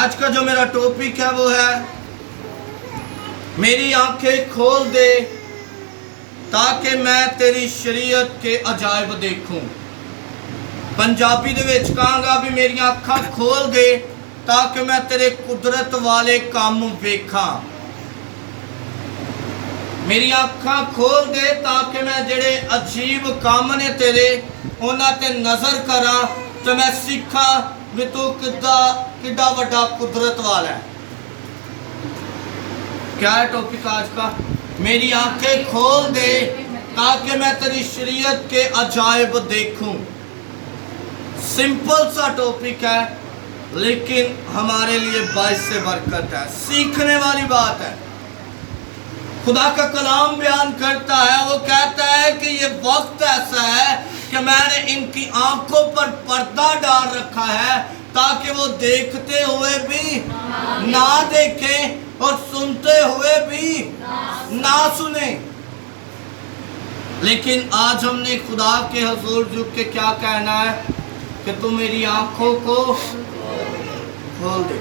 आज का जो मेरा टॉपिक है वो है मेरी आंखें खोल दे ताकि मैं तेरी शरीयत के अजायब देखूं। पंजाबी दे विच कहांगा भी मेरी अखां खोल दे ताकि मैं तेरे कुदरत वाले काम वेखां। मेरी अखां खोल दे ताकि मैं जेड़े अजीब काम ने तेरे उन्हां ते नजर करा तो मैं सीखा भी तू किड्डा वड्डा कुदरत वाला है। क्या है टॉपिक आज का? मेरी आंखें खोल दे ताकि मैं तेरी शरीयत के अजायब देखूं। सिंपल सा टॉपिक है लेकिन हमारे लिए बाइस से बरकत है, सीखने वाली बात है। खुदा का कलाम बयान करता है, वो कहता है कि ये वक्त ऐसा है कि मैंने इनकी आंखों पर पर्दा डाल रखा है ताकि वो देखते हुए भी ना देखें और सुनते हुए भी ना सुने। लेकिन आज हमने खुदा के हुजूर झुक के क्या कहना है कि तू मेरी आंखों को खोल दे।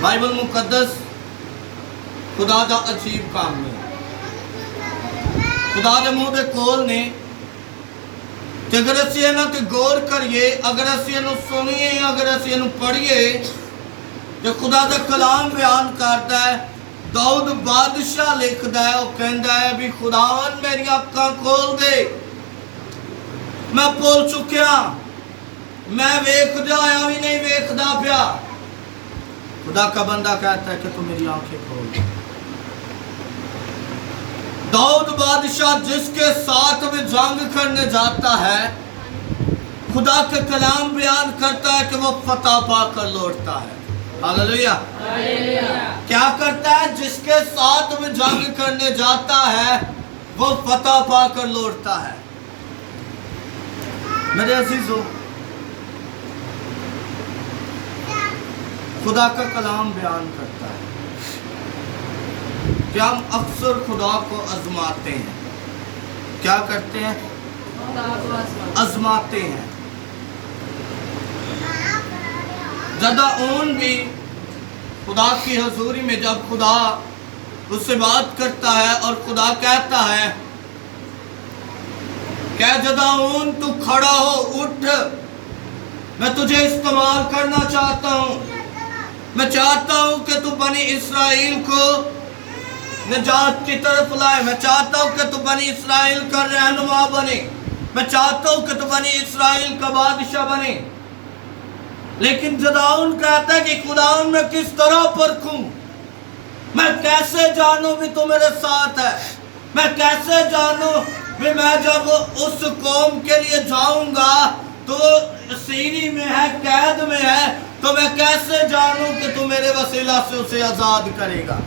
बाइबल मुकद्दस खुदा दा अजीब काम है। खुदा दे मुंह दे कोल ने ते अगर असीं इन्हां ते गौर करिए, अगर असीं इहनूं सुनिए, अगर असीं इहनूं पढ़िए जो खुदा दा कलाम बयान करता है। दाऊद बादशाह लिखदा है, वो कहंदा है भी खुदावन मेरी अखां खोल दे, मैं भुल चुकिया, मैं वेखदा आया भी नहीं वेखदा पिया। खुदा का बंदा कहता है कि तू मेरी आंखें खोल दे। दाऊद बादशाह जिसके साथ भी जंग करने जाता है, खुदा का कलाम बयान करता है कि वो फतह पाकर लौटता है। हालेलुया। क्या करता है? जिसके साथ भी जंग करने जाता है वो फतह पाकर लौटता है। मेरे अजीजों, खुदा का कलाम बयान करता है कि हम अक्सर खुदा को आजमाते हैं। क्या करते हैं? आजमाते हैं। ज़्यादा ऊन भी खुदा की हजूरी में जब खुदा उससे बात करता है और खुदा कहता है क्या जदाऊन तू खड़ा हो, उठ, मैं तुझे इस्तेमाल करना चाहता हूँ। मैं चाहता हूँ कि तू बनी इस्राएल को निजात की तरफ लाए। मैं चाहता हूँ कि तू बनी इस्राएल का रहनुमा बने। मैं चाहता हूँ कि तू बनी इस्राएल का बादशाह बने। लेकिन जदाऊन कहता है कि खुदाउन मैं किस तरह परखूं, मैं कैसे जानूं भी तू मेरे साथ है, मैं कैसे जानूं भी मैं जब उस कौम के लिए जाऊंगा तो सीरी में है, कैद में है, तो मैं कैसे जानूं कि तू मेरे वसीला से उसे आजाद करेगा।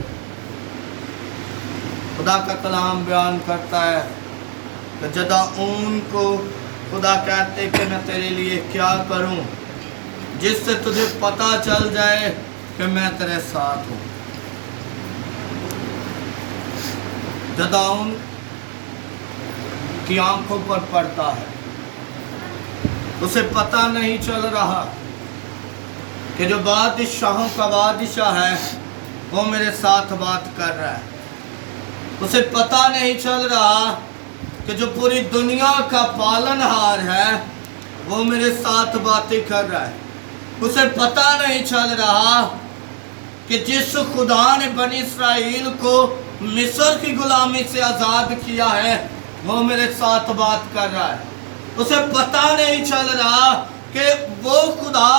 खुदा का कलाम बयान करता है कि जदाऊन को खुदा कहते कि मैं तेरे लिए क्या करूं जिससे तुझे पता चल जाए कि मैं तेरे साथ हूं। जदाऊन की आंखों पर पड़ता है, उसे पता नहीं चल रहा कि जो बादशाहों का बादशाह है वो मेरे साथ बात कर रहा है। उसे पता नहीं चल रहा कि जो पूरी दुनिया का पालनहार है वो मेरे साथ बातें कर रहा है। उसे पता नहीं चल रहा कि जिस खुदा ने बनी इस्राएल को मिस्र की गुलामी से आज़ाद किया है वो मेरे साथ बात कर रहा है। उसे पता नहीं चल रहा कि वो खुदा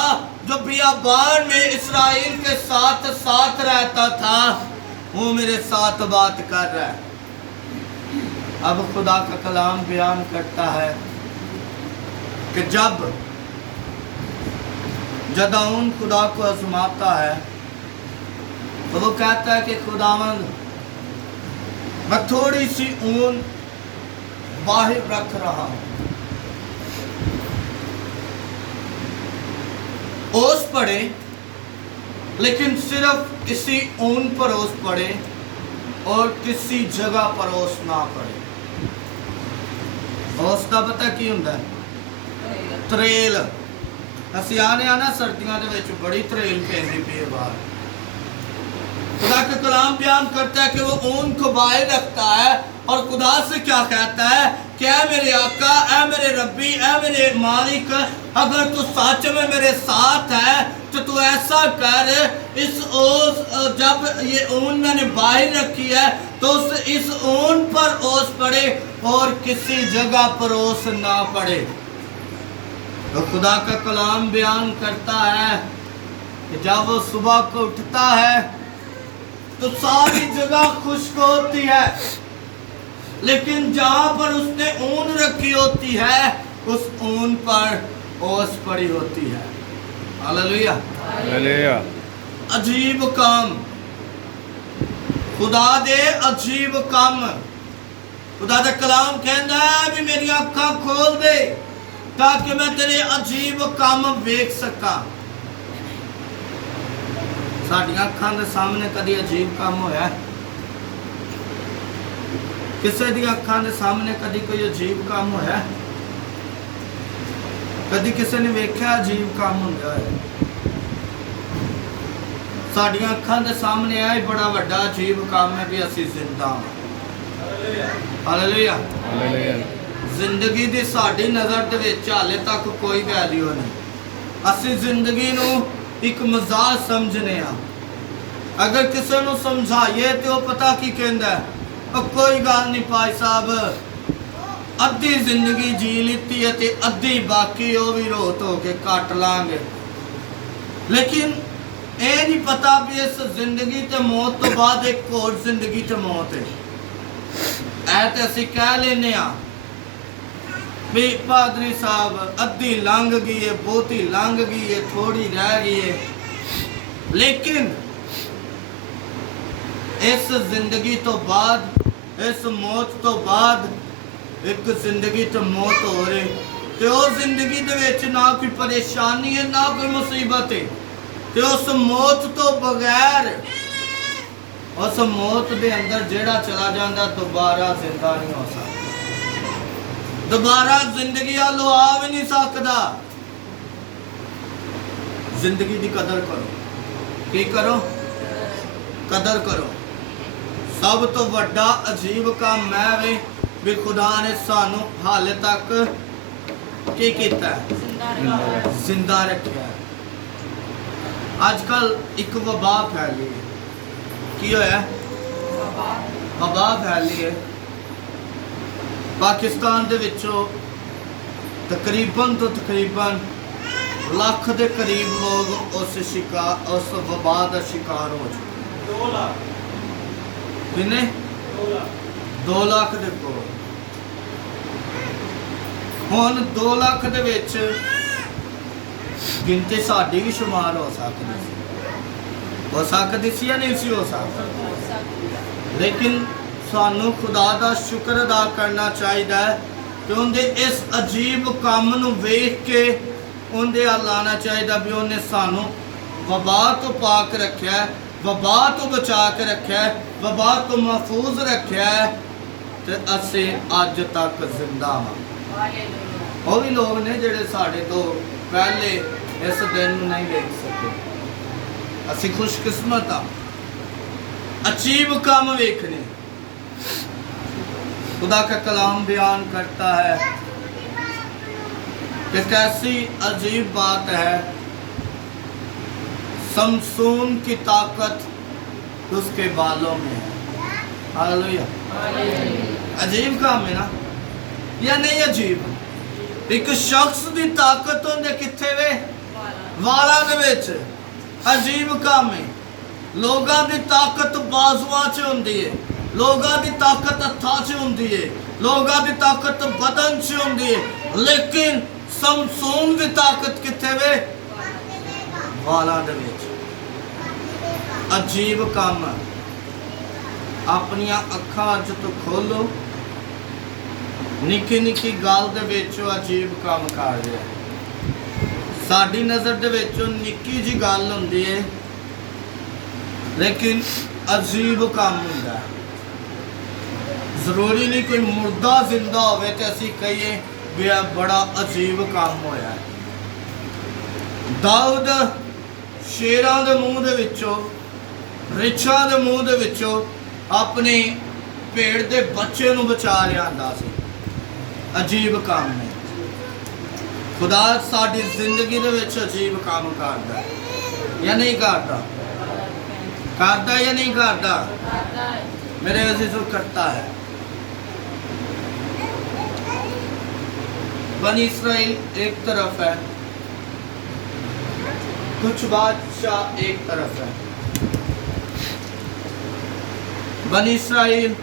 जो बियाबान में इस्राएल के साथ साथ रहता था वो मेरे साथ बात कर रहा है। अब खुदा का कलाम बयान करता है कि जब जदाऊन खुदा को आजमाता है तो वो कहता है कि खुदावंद मैं थोड़ी सी ऊन बाहर रख रहा हूं, ओस पड़े लेकिन सिर्फ किसी ऊन पर ओस पड़े और किसी जगह पर ओस ना पड़े। ओस का पता की हुंदा है? त्रेल। ਅਸੀਂ ਆਨੇ ਆ ना सर्दियों के विच बड़ी तरेल पैंदी पई है बाहर। खुदा का कलाम बयान करता है कि वो ऊन को बाहर रखता है और खुदा से क्या कहता है कि ऐ मेरे आका, ऐ मेरे रब्बी, ऐ मेरे मालिक, अगर तू सच में मेरे साथ है तो तू ऐसा कर, इस ओस जब ये ऊन मैंने बाहर रखी है तो इस ऊन पर ओस पड़े और किसी जगह पर ओस ना पड़े। तो खुदा का कलाम बयान करता है कि जब वो सुबह को उठता है तो सारी जगह खुश्क होती है, लेकिन जहां पर उसने ऊन रखी होती है उस ऊन पर ओस पड़ी होती है। Hallelujah hallelujah. अजीब काम, खुदा दे अजीब काम। खुदा दा कलाम कहता है भी मेरी अखां खोल दे ताकि मैं तेरे अजीब काम वेख सका। साडियां अखां दे सामने कदी अजीब काम होया? किसी दी अखां दे सामने कदी कोई अजीब काम होया? कदी किसी ने वेख्या अजीब काम होंदा है? साडियां अखां दे सामने आए बड़ा वड्डा अजीब काम है भी असी जिंदा हां। Hallelujah hallelujah. जिंदगी दी साडी नज़र दे विच हाले तक कोई वैल्यू नहीं। असी जिंदगी नूं एक मजाक समझने आ। अगर किसी नूं समझाइए तो पता की कहंदा है, कोई गल नहीं भाई साहब, अद्धी जिंदगी जी लीती है ते अद्धी बाकी वो भी रो धो के कट लांगे। लेकिन ये नहीं पता भी इस जिंदगी ते मौत तो बाद एक और जिंदगी ते मौत है। ऐ ते असीं कह लेने आ भी पादरी साहब अद्धी लंघ गई है, बहुती लंघ गई है, थोड़ी रह गई है। लेकिन इस जिंदगी तो बाद, इस मौत तो बाद एक जिंदगी तो मौत हो रही ते उस जिंदगी दे विच ना कोई परेशानी है ना कोई मुसीबत है। ते उस मौत तो बगैर, उस मौत दे अंदर जेड़ा चला जांदा दोबारा जिंदा नहीं हो सकता, दोबारा जिंदगी वालों आ भी नहीं सकता। जिंदगी की कदर करो। की करो? कदर करो। सब तो वड्डा अजीब काम मैं वे भी खुदा ने सानू हाले तक की कीता है? जिंदा रखा है। आजकल एक वबा फैली है। की होया? वबा फैली है। पाकिस्तान दे विचों तकरीबन तो तकरीबन लाख के करीब लोग उस वबा का शिकार हो चुके। 2 लाख किन्ने? 2 लाख दे कोल। हुण 2 लाख दे विच गिनती साडी भी शुमार हो सकती सी या नहीं सी हो सकती। लेकिन सानू खुदा दा शुक्र अदा करना चाहिए कि उनके इस अजीब काम नूं वेख के उनके हल आना चाहिए भी उन्हें सानू वबा तो पाक रखा है, वबा तो बचा के रखा है, वबा तो महफूज रखा है ते असी अज तक जिंदा हाँ। वो भी लोग ने जिहड़े साडे तो पहले इस दिन नहीं देख सके। असी खुशकिस्मत हाँ अजीब काम वेखने। खुदा का कलाम बयान करता है कि कैसी अजीब बात है, समसून की ताकत उसके बालों में है। हालेलुया। अजीब काम है ना या नहीं? अजीब एक शख्स की ताकत होंदे किथे वे? वालां दे विच। अजीब काम है। लोगां दी ताकत बाजुआं च हुंदी है, लोगां दी ताकत हत्थां च हुंदी है, लोगां दी ताकत बदन च हुंदी है, लेकिन समसून दी ताकत किथे वे? वालां दे विच। अजीब काम। अपनियां अखां अज तो खोलो, निक्की निक्की गल दे विच अजीब काम कर रहा है। साडी नज़र दे विच निक्की जी गल हुंदी है लेकिन अजीब काम हुंदा है। जरूरी नहीं कोई मुर्दा जिंदा होवे ते असीं कहिए भी बड़ा अजीब काम होया है। ਦਾਊਦ ਸ਼ੇਰਾਂ ਦੇ ਮੂੰਹ ਦੇ ਵਿੱਚੋਂ, ਰਿਛਾਂ ਦੇ ਮੂੰਹ ਦੇ ਵਿੱਚੋਂ ਆਪਣੇ ਭੇਡ ਦੇ ਬੱਚੇ ਨੂੰ ਬਚਾ ਲਿਆਂਦਾ ਸੀ। ਅਜੀਬ ਕੰਮ ਹੈ। ਖੁਦਾ ਸਾਡੀ ਜ਼ਿੰਦਗੀ ਦੇ ਵਿੱਚ ਅਜੀਬ ਕੰਮ ਕਰਦਾ ਜਾਂ ਨਹੀਂ ਕਰਦਾ? करता या नहीं करता? मेरे अजीजों करता है। बनी इस्राइल एक तरफ है, कुछ बादशाह एक तरफ है। बनी इस्राइल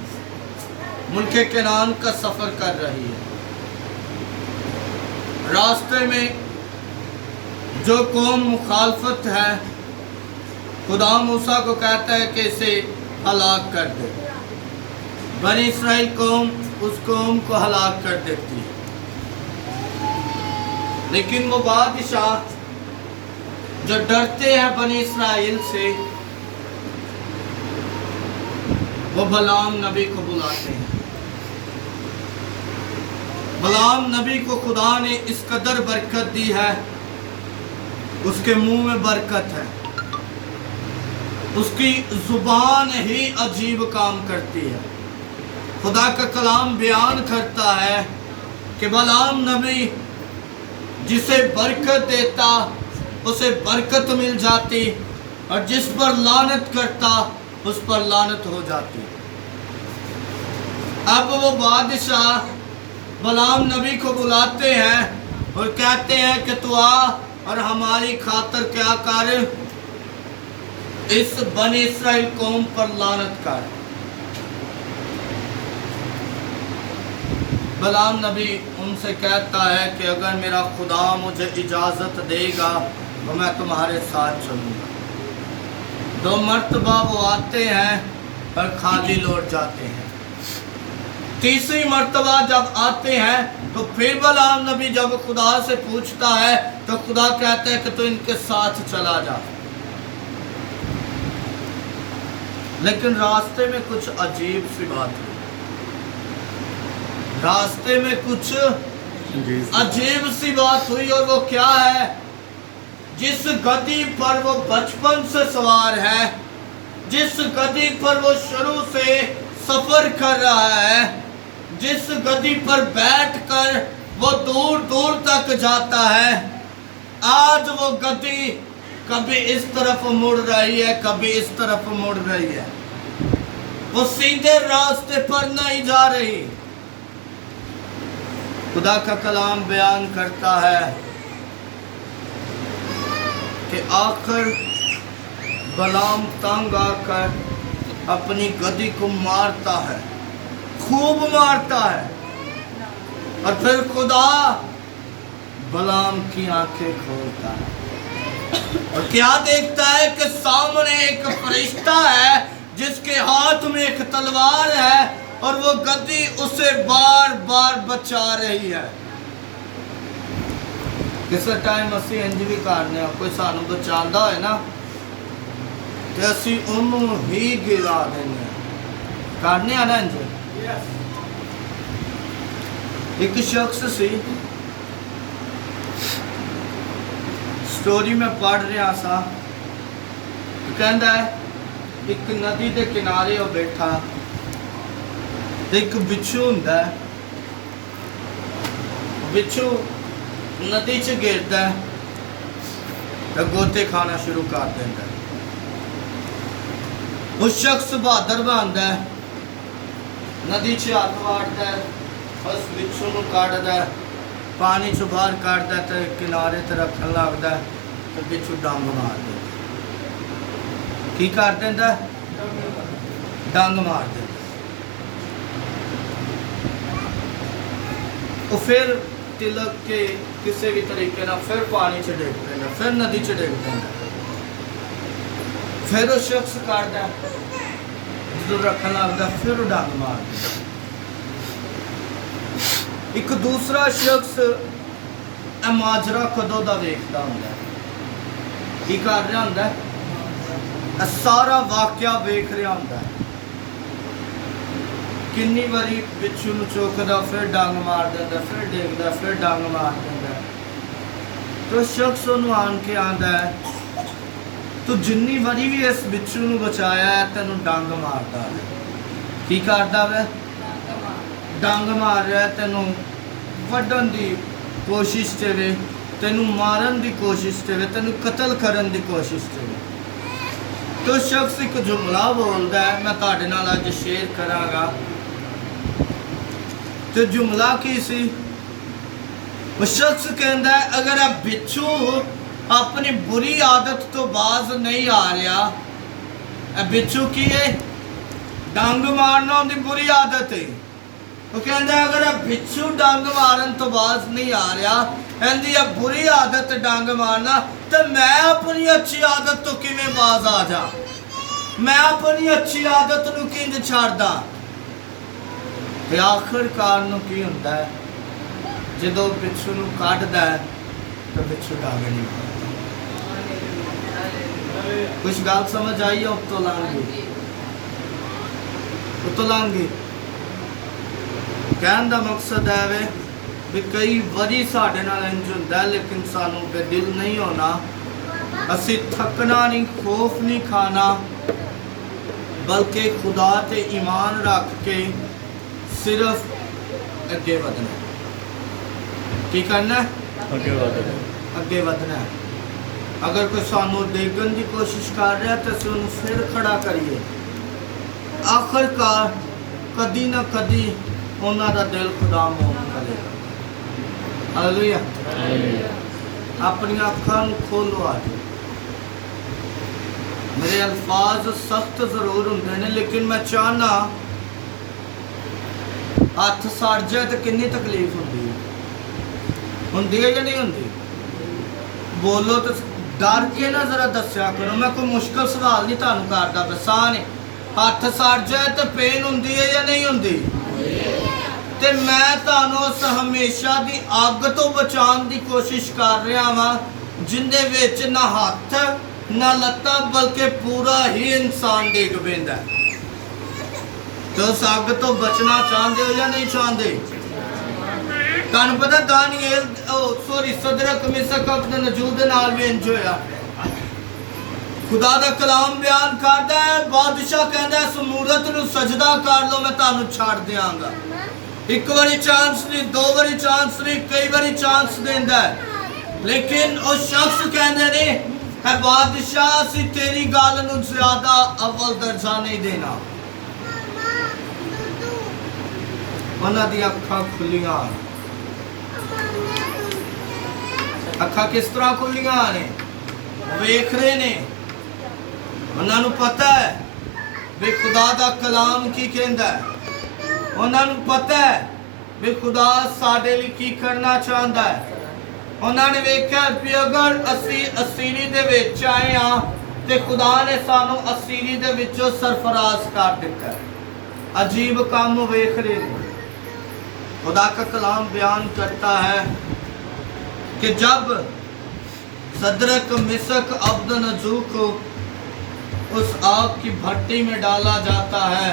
मुल्क केनान का सफर कर रही है। रास्ते में जो कौम मुखालफत है, खुदा मूसा को कहता है कि इसे हलाक कर दे। बनी इस्राइल कौम उस कौम को हलाक कर देती है। लेकिन वो बादशाह जो डरते हैं बनी इस्राइल से, वो बलाम नबी को बुलाते हैं। बलाम नबी को खुदा ने इस कदर बरकत दी है, उसके मुंह में बरकत है, उसकी जुबान ही अजीब काम करती है। खुदा का कलाम बयान करता है कि बलाम नबी जिसे बरकत देता उसे बरकत मिल जाती, और जिस पर लानत करता उस पर लानत हो जाती। अब वो बादशाह बलाम नबी को बुलाते हैं और कहते हैं कि तू आ और हमारी खातर क्या कर, इस बनी इस्राइल कौम पर लानत कर। बलाम नबी उनसे कहता है कि अगर मेरा खुदा मुझे इजाज़त देगा तो मैं तुम्हारे साथ चलूँगा। 2 मरतबा वो आते हैं और खाली लौट जाते हैं। तीसरी मरतबा जब आते हैं तो फिर बलाम नबी जब खुदा से पूछता है तो खुदा कहता है कि तू इनके साथ चला जा। लेकिन रास्ते में कुछ अजीब सी बात हुई। रास्ते में कुछ अजीब सी बात हुई, और वो क्या है? जिस गद्दी पर वो बचपन से सवार है, जिस गद्दी पर वो शुरू से सफर कर रहा है, जिस गद्दी पर बैठकर वो दूर दूर तक जाता है, आज वो गद्दी कभी इस तरफ मुड़ रही है, कभी इस तरफ मुड़ रही है। वो सीधे रास्ते पर नहीं जा रही। खुदा का कलाम बयान करता है कि आखिर बलाम तंग आकर अपनी गद्दी को मारता है, खूब मारता है, और फिर खुदा बलाम की आंखें खोलता है और क्या देखता है कि सामने एक फरिश्ता है जिसके हाथ में एक तलवार है, और वो गद्दी उसे बार बार बचा रही है। किस टाइम असी इंज भी करने, कोई सानू बचांदा है ना ते असी उन्होंने ही गिरा देने करने ना इंज। एक शख्स सी, स्टोरी में पढ़ रहा सा, कहता है एक नदी के किनारे वो बैठा, एक बिच्छू हुंदा है, बिच्छू नदी च गिरता है तो गोते खाना शुरू कर देता है। उस शख्स बहादुर बनता है, नदी च हाथ वाटता है, उस बिच्छू नूं कढ़दा है, पानी चो बाहर कढ़दा है तो किनारे ते रखन लगदा है, तो बिच्छू डंग मार देता। की कर देंदा? डंग मार देता। वो फिर तिलक के किसी भी तरीके ना फिर पानी च डिग देंदा, फिर नदी च डिग देंदा, फिर वो शख्स करदा जो रखन लगदा, फिर डंग मार देंदा। एक दूसरा शख्स माजरा कदों दा वेखदा हुंदा, की कर रहा हुंदा, सारा वाकया वेख रहा हुंदा, किन्नी बारी बिच्छू नूं चुकदा, फिर डंग मार देंदा, फिर डिगदा, फिर डंग मार देंदा। तो शख्स ਉਹਨੂੰ ਆਣ ਕੇ ਆਂਦਾ ਹੈ ਤੂੰ ਜਿੰਨੀ ਵਾਰੀ ਵੀ ਇਸ ਬਿੱਛੂ ਨੂੰ ਬਚਾਇਆ ਹੈ ਤੈਨੂੰ ਡੰਗ ਮਾਰਦਾ ਹੈ। ਕੀ ਕਰਦਾ ਵੇ? ਡੰਗ ਮਾਰ ਰਿਹਾ, ਤੈਨੂੰ ਵੱਢਣ ਦੀ ਕੋਸ਼ਿਸ਼ ਤੇ ਵੇ, ਤੈਨੂੰ ਮਾਰਨ ਦੀ ਕੋਸ਼ਿਸ਼ ਤੇ ਵੇ, ਤੈਨੂੰ ਕਤਲ ਕਰਨ ਦੀ ਕੋਸ਼ਿਸ਼ ਤੇ ਵੇ। तो शख्स एक जुमला बोलता है, मैं तुहाडे नाल अज शेयर करांगा। तो जुमला की सी? वो शख्स कहता है अगर आप बिच्छू अपनी बुरी आदत तो बाज नहीं आ रहा, बिच्छू की है डंग मारना उनकी बुरी आदत है। वो कहता है अगर आप बिच्छू डंग मारन तो बाज नहीं आ रहा, इनकी बुरी आदत डंग मारना, तो मैं अपनी अच्छी आदत तो किवें बाज आ जा? मैं अपनी अच्छी आदत नूं किंज छाड़दा? ते आखिरकार नूं की हुंदा है, जदों बिच्छू नूं कढदा है तो बिच्छू डंग नहीं मारदा। कुछ गल समझ आई है? उत्तों लांघी कहण दा मकसद है वे भी कई वारी साडे नाल इंज हुंदा है, लेकिन सानू बेदिल नहीं होना, असी थकना नहीं, खौफ नहीं खाना, बल्कि खुदा ते ईमान रख के सिर्फ अगे वधना। की करना? अगे वधना। अगर कोई सानू डेगन की कोशिश कर रहा है तो असीं उहनूं फिर खड़ा करिए। आखिरकार कदी ना कदी उन्हां दा दिल खुदा मोहन करेगा। हालेलुया। अपनी अखां खोलो। आज मेरे अल्फाज सख्त जरूर होंगे ने, लेकिन मैं चाहना हथ सड़ जाए तो कितनी तकलीफ होंदी है या नहीं होंदी? बोलो तो डर के ना जरा दस्या करो। मैं कोई मुश्किल सवाल नहीं तुहानूं करदा, बसान हथ सड़ जाए तो पेन होंदी है या नहीं होंदी? ते मैं तुहानूं उस हमेशा दी अग तो बचाने की कोशिश कर रहा हाँ, जिंदे विच ना हथ ना लत्तां बल्कि पूरा ही इंसान डिग पैंदा। तो उस अग तो बचना चाहते हो या नहीं चाहते? तुहानूं पता दानियल सदरक मिसक अपने नजूद नाल भी इंज होया। खुदा दा कलाम बयान करदा है, बादशाह कहंदा है समूरत नूं सजदा कर लो, मैं तुहानूं छड़ दियांगा। एक बारी चांस नहीं, दो बारी चांस नहीं, कई बारी चांस देंदा है, लेकिन उस शख्स कहंदे ने है बादशाह असी तेरी गल नूं ज्यादा अव्वल दर्जा नहीं देना। उन्हां दी अखां खुलियां। अखां किस तरह खुलियां ने? वेख रहे ने। उन्हां नूं पता है भी खुदा दा कलाम की कहंदा है। उन्होंने पता है भी खुदा साडे लिए की करना चाहता है। उन्होंने वेख्या भी अगर असी असीरी दे विच आए हाँ तो खुदा ने सानू असीरी दे विचों सरफराज कर दिता है। अजीब काम वेख रहे हैं। खुदा का कलाम बयान करता है कि जब सदरक मिसक अब्दनजू को उस आग की भट्टी में डाला जाता है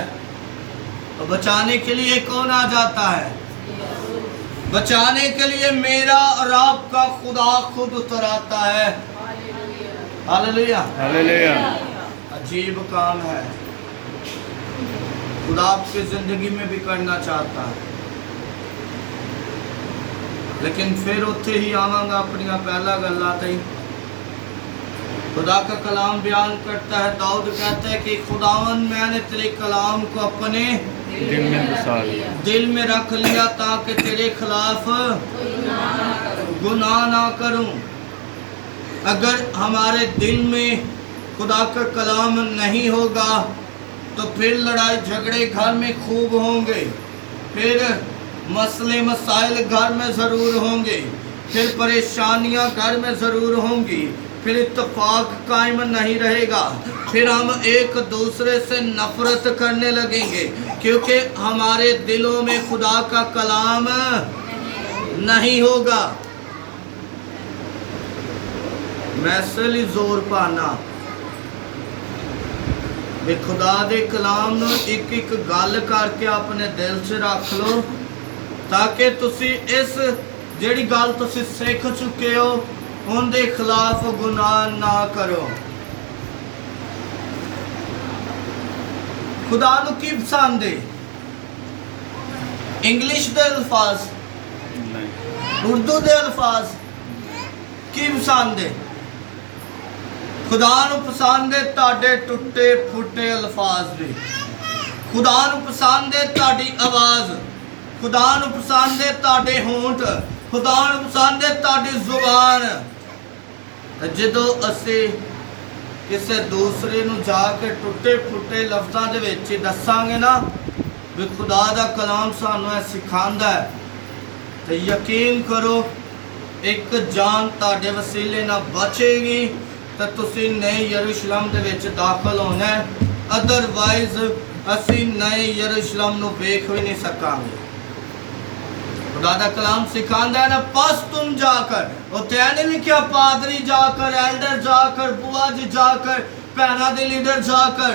तो बचाने के लिए कौन आ जाता है? बचाने के लिए मेरा और आपका खुदा खुद उतर आता है। हालेलुया। हालेलुया। अजीब काम है, खुदा आपकी जिंदगी में भी करना चाहता है। लेकिन फिर उत्थे ही आवांगा अपनी पहला गल्ला ते खुदा का कलाम बयान करता है। दाऊद कहता है कि खुदावन मैंने तेरे कलाम को अपने दिल में रख लिया ताकि तेरे खिलाफ गुनाह ना करूं। अगर हमारे दिल में खुदा का कलाम नहीं होगा तो फिर लड़ाई झगड़े घर में खूब होंगे, फिर मसले मसाइल घर में ज़रूर होंगे, फिर परेशानियां घर में ज़रूर होंगी, फिर इत्तेफाक कायम नहीं रहेगा, फिर हम एक दूसरे से नफरत करने लगेंगे क्योंकि हमारे दिलों में खुदा का कलाम नहीं होगा। मैं इसलिए जोर पाना भी खुदा दे कलाम नूं एक एक गल करके अपने दिल च रख लो ताकि तुसी इस जिहड़ी गल तुसी सीख चुके हो उनके खिलाफ गुनाह ना करो। खुदा नू की पसंद है? इंग्लिश दे अल्फाज, उर्दू दे अल्फाज की पसंद है? खुदा नू पसंद है तुहाडे टुटे फुटे अल्फाज भी। खुदा नू पसंद है तुहाडी आवाज़। खुदा नू पसंद है तुहाडे होंठ। खुदा नू पसंद है तुहाडी जुबान। जदों असी किसी दूसरे नू जाके टुटे फुटे लफ्ज़ां दे विच दसांगे ना भी खुदा दा कलाम सानू ऐ सिखांदा है, तो यकीन करो एक जान तुहाडे वसीले ना बचेगी तो तुसी नए यरूशलेम दे विच दाखल होना है। अदरवाइज असी नए यरूशलेम नू वेख भी नहीं सकांगे। खुदा दा कलाम सिखांदा है ना, पस तुम जाकर, उत्थे नहीं लिखिया पादरी जाकर, एल्डर जाकर, बुआ जी जाकर, भैना दे लीडर जाकर,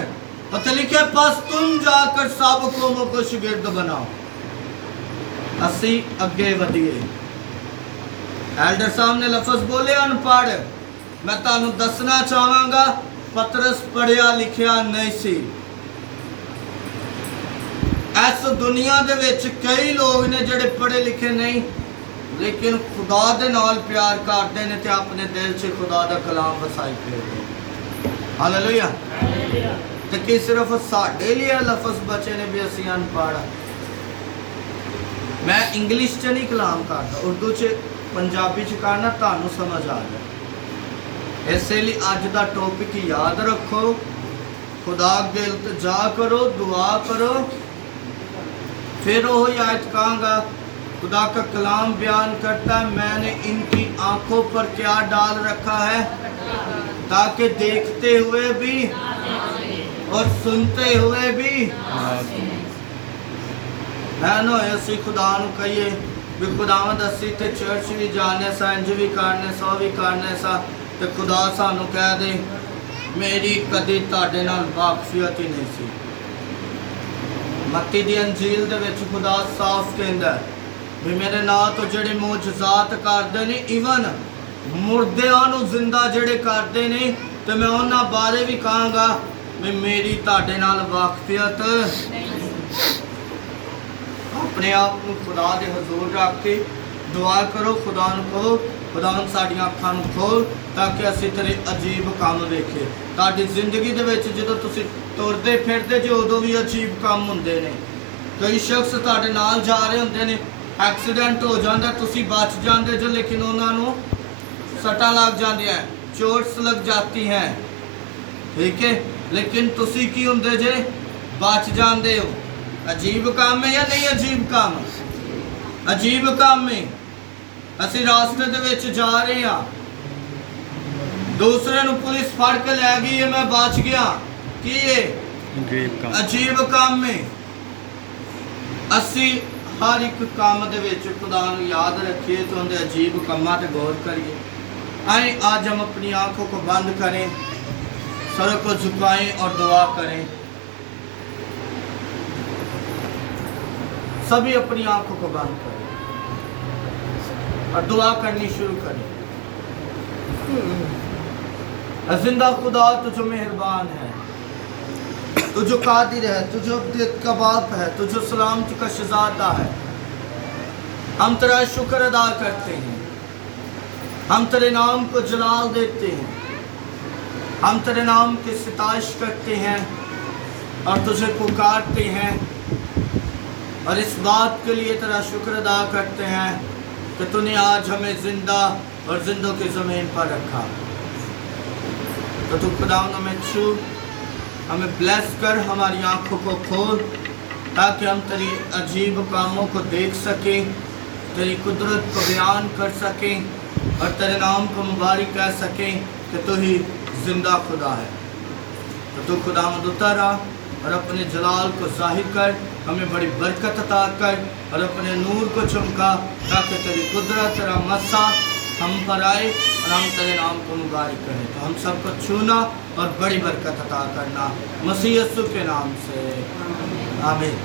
उत्थे लिखिया पस तुम जाकर सब कौमों को शागिर्द बनाओ। असी अगे वधिए। एल्डर साहब ने लफज बोले अनपढ़, मैं तुहानू दसना चाहांगा पतरस पढ़िया लिखिया नहीं सी। इस दुनिया दे विच कई लोग ने जिहड़े पढ़े लिखे नहीं, लेकिन खुदा दे नाल प्यार करते हैं ते अपने दिल से खुदा दा कलाम वसाई फिरदे। हालेलुया। ते कि सिर्फ साडे लिए लफज बचे ने भी असीं अनपढ़। मैं इंग्लिश च नहीं कलाम करदा, उर्दू च पंजाबी च करना, तुहानू समझ आ जाए। इसलिए अज दा टॉपिक याद रखो, खुदा अगे इल्तिजा करो, दुआ करो। फिर वही आयत कहूँगा, खुदा का कलाम बयान करता है मैंने इनकी आंखों पर क्या डाल रखा है ताकि देखते हुए भी और सुनते हुए भी है ना। ऐसी खुदा नू कहिए भी खुदावंद असी ते चर्च भी जाने सा, इंज भी करने सा, भी करने सा, ते खुदा सानू कह दे मेरी कदी तुहाडे नाल वाकफियत ही नहीं सी। मत्ती दी अंजील दे विच खुदा साफ कहंदा भी मेरे नां तो जिहड़े मोजज़ात करदे ने, इवन मुर्दियां नू जिंदा जिहड़े करदे ने, ते मैं उन्हां बारे भी कहांगा भी मेरी तुहाडे नाल वाकफियत। अपने आप नू खुदा दे हजूर रख के दुआ करो, खुदा नू कहो खुदा साडियां अखां नू खोल ताकि असीं तेरे अजीब काम वेखीए। तुहाडी जिंदगी दे विच जदों तुसीं तुरदे फिरदे जो उदों भी अजीब काम हुंदे ने। कई शख्स तुहाडे नाल जा रहे हुंदे ने, एक्सीडेंट हो जाता, तुसीं बच जाते जो, लेकिन उन्हां नू सट्टां लग जांदियां, चोट्स लग जाती हैं, ठीक है, लेकिन तुसीं की हुंदे जे बच जाते हो। अजीब काम है या नहीं अजीब काम? अजीब काम है। असीं रास्ते दे विच जा रहे हाँ, दूसरे नू पुलिस फड़ के लै गई है, मैं बच गया, की है अजीब काम है। असीं हर एक काम दे विच खुदा नू याद रखिए तो उनके अजीब कामां ते गौर करिए। आए आज हम अपनी आंखों को बंद करें, सर को झुकाएं और दुआ करें। सभी अपनी आंखों को बंद करें और दुआ करनी शुरू करें। जिंदा खुदा तुझो मेहरबान है, तुझो कादिर है, तुझो कबाब है, तुझो सलामती का शहजादा है। हम तेरा शुक्र अदा करते हैं, हम तेरे नाम को जलाल देते हैं, हम तेरे नाम की सिताइश करते हैं और तुझे पुकारते हैं, और इस बात के लिए तेरा शुक्र अदा करते हैं कि तूने आज हमें जिंदा और जिंदों की ज़मीन पर रखा। तो तू खुदावंद हमें छू, हमें ब्लेस कर, हमारी आंखों को खोल ताकि हम तेरी अजीब कामों को देख सकें, तेरी कुदरत को बयान कर सकें और तेरे नाम को मुबारक कह सकें कि तू ही जिंदा खुदा है। तो तू खुदावंद उतर आ और अपने जलाल को जाहिर कर, हमें बड़ी बरकत अता कर और अपने नूर को चमका ताकि तेरी कुदरत, तेरा मसा हम पर आए और हम तेरे नाम को मुबारक करें। तो हम सबको छूना और बड़ी बरकत अता करना, मसीह यीशु के नाम से, आमीन।